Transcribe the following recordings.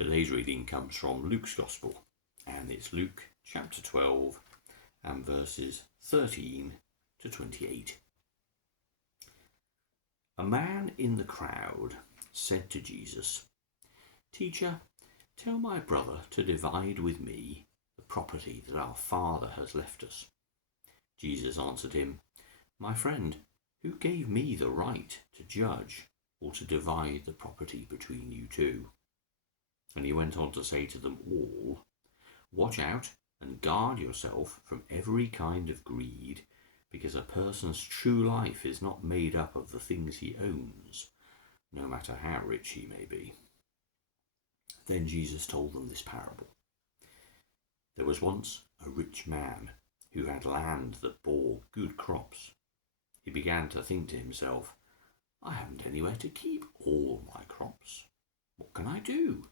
Today's reading comes from Luke's Gospel, and it's Luke chapter 12 and verses 13 to 28. A man in the crowd said to Jesus, "Teacher, tell my brother to divide with me the property that our father has left us." Jesus answered him, "My friend, who gave me the right to judge or to divide the property between you two?" And he went on to say to them all, "Watch out and guard yourself from every kind of greed, because a person's true life is not made up of the things he owns, no matter how rich he may be." Then Jesus told them this parable. There was once a rich man who had land that bore good crops. He began to think to himself, "I haven't anywhere to keep all my crops. What can I do?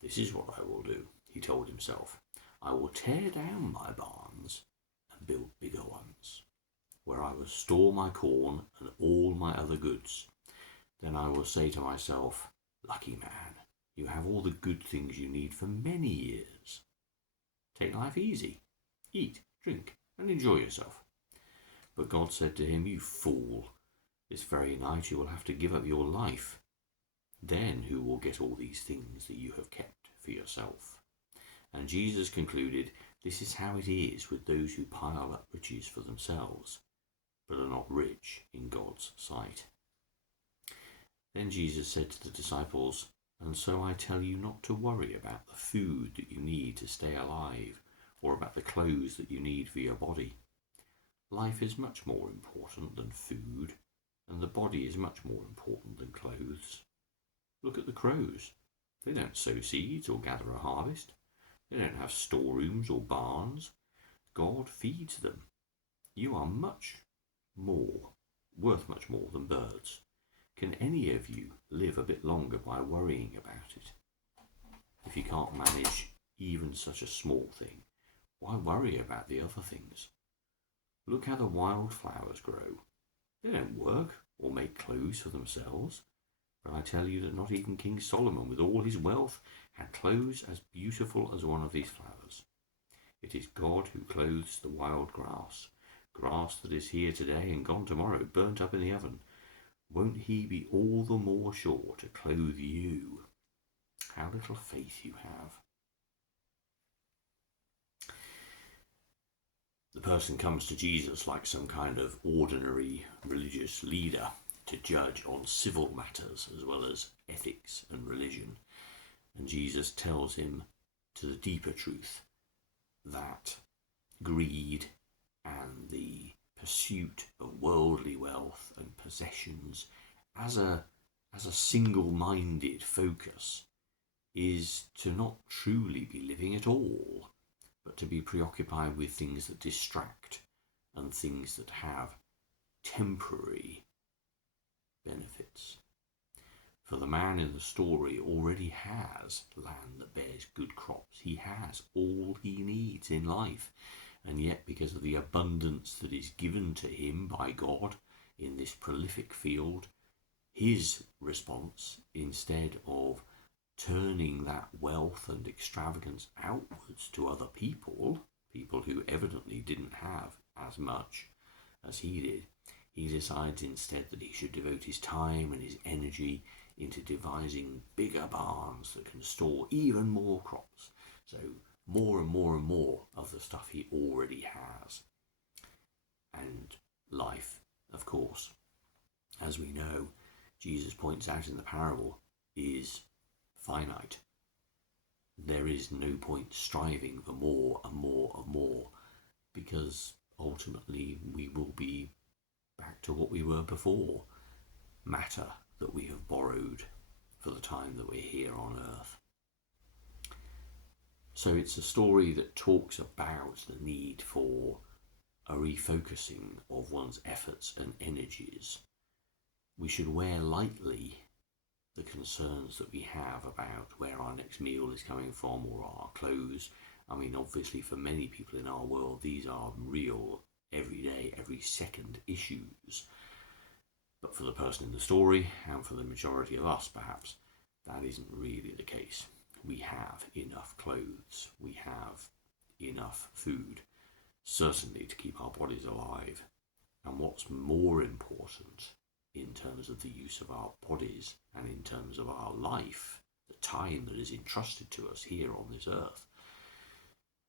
This is what I will do," he told himself. "I will tear down my barns and build bigger ones, where I will store my corn and all my other goods. Then I will say to myself, 'Lucky man, you have all the good things you need for many years. Take life easy, eat, drink, and enjoy yourself.' But God said to him, 'You fool, this very night you will have to give up your life. Then who will get all these things that you have kept for yourself?' And Jesus concluded, this is how it is with those who pile up riches for themselves, but are not rich in God's sight." Then Jesus said to the disciples, "And so I tell you not to worry about the food that you need to stay alive, or about the clothes that you need for your body. Life is much more important than food, and the body is much more important than clothes. Look at the crows. They don't sow seeds or gather a harvest. They don't have storerooms or barns. God feeds them. You are worth much more than birds. Can any of you live a bit longer by worrying about it? If you can't manage even such a small thing, why worry about the other things? Look how the wildflowers grow. They don't work or make clothes for themselves. But I tell you that not even King Solomon, with all his wealth, had clothes as beautiful as one of these flowers. It is God who clothes the wild grass that is here today and gone tomorrow, burnt up in the oven. Won't he be all the more sure to clothe you? How little faith you have." The person comes to Jesus like some kind of ordinary religious leader to judge on civil matters as well as ethics and religion. And Jesus tells him to the deeper truth that greed and the pursuit of worldly wealth and possessions as a single-minded focus is to not truly be living at all, but to be preoccupied with things that distract and things that have temporary benefits. For the man in the story already has land that bears good crops. He has all he needs in life. And yet, because of the abundance that is given to him by God in this prolific field, his response, instead of turning that wealth and extravagance outwards to other people who evidently didn't have as much as he did, he decides instead that he should devote his time and his energy into devising bigger barns that can store even more crops. So more and more and more of the stuff he already has. And life, of course, as we know, Jesus points out in the parable, is finite. There is no point striving for more and more and more, because ultimately we will be back to what we were before, matter that we have borrowed for the time that we're here on earth. So it's a story that talks about the need for a refocusing of one's efforts and energies. We should wear lightly the concerns that we have about where our next meal is coming from or our clothes. I mean, obviously for many people in our world, these are real, everyday, every second issues. But for the person in the story, and for the majority of us perhaps, that isn't really the case. we have enough clothes, we have enough food, certainly to keep our bodies alive. And what's more important in terms of the use of our bodies and in terms of our life, the time that is entrusted to us here on this earth,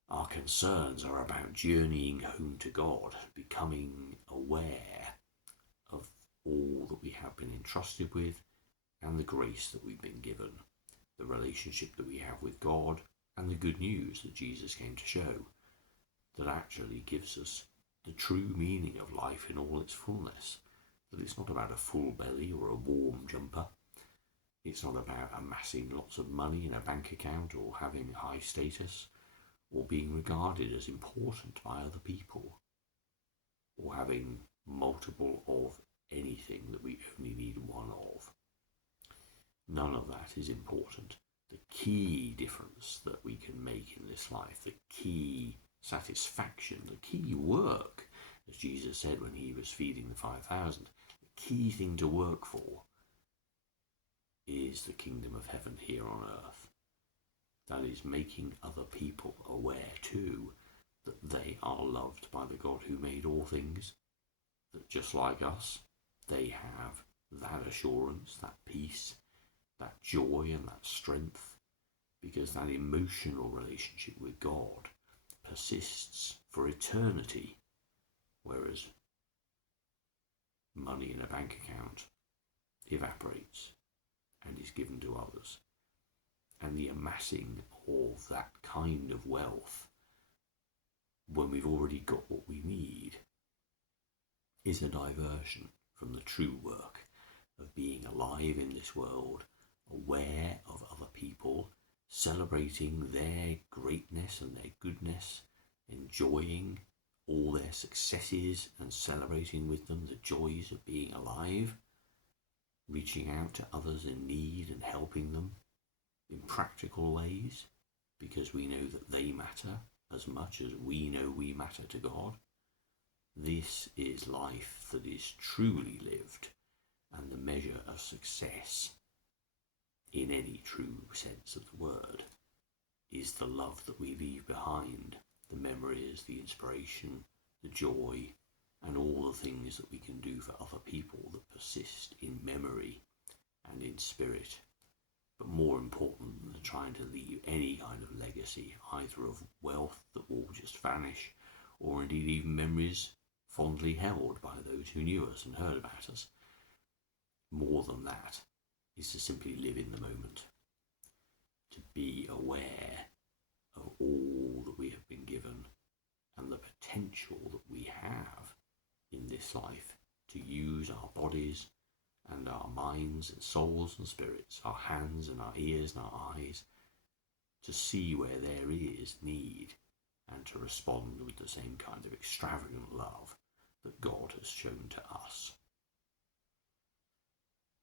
our concerns are about journeying home to God, becoming aware of all that we have been entrusted with and the grace that we've been given, the relationship that we have with God, and the good news that Jesus came to show, that actually gives us the true meaning of life in all its fullness, that it's not about a full belly or a warm jumper, it's not about amassing lots of money in a bank account or having high status, or being regarded as important by other people, or having multiple of anything that we only need one of. None of that is important. The key difference that we can make in this life, the key satisfaction, the key work, as Jesus said when he was feeding the 5,000, the key thing to work for is the kingdom of heaven here on earth. That is making other people aware too that they are loved by the God who made all things, that just like us, they have that assurance, that peace, that joy and that strength, because that emotional relationship with God persists for eternity, whereas money in a bank account evaporates and is given to others. And the amassing of that kind of wealth, when we've already got what we need, is a diversion from the true work of being alive in this world, aware of other people, celebrating their greatness and their goodness, enjoying all their successes and celebrating with them the joys of being alive, reaching out to others in need and helping them in practical ways, because we know that they matter as much as we know we matter to God. This is life that is truly lived, and the measure of success in any true sense of the word is the love that we leave behind, the memories, the inspiration, the joy, and all the things that we can do for other people that persist in memory and in spirit. But more important than trying to leave any kind of legacy, either of wealth that will just vanish, or indeed even memories fondly held by those who knew us and heard about us, more than that is to simply live in the moment, to be aware of all that we have been given and the potential that we have in this life to use our bodies and our minds and souls and spirits, our hands and our ears and our eyes, to see where there is need and to respond with the same kind of extravagant love that God has shown to us.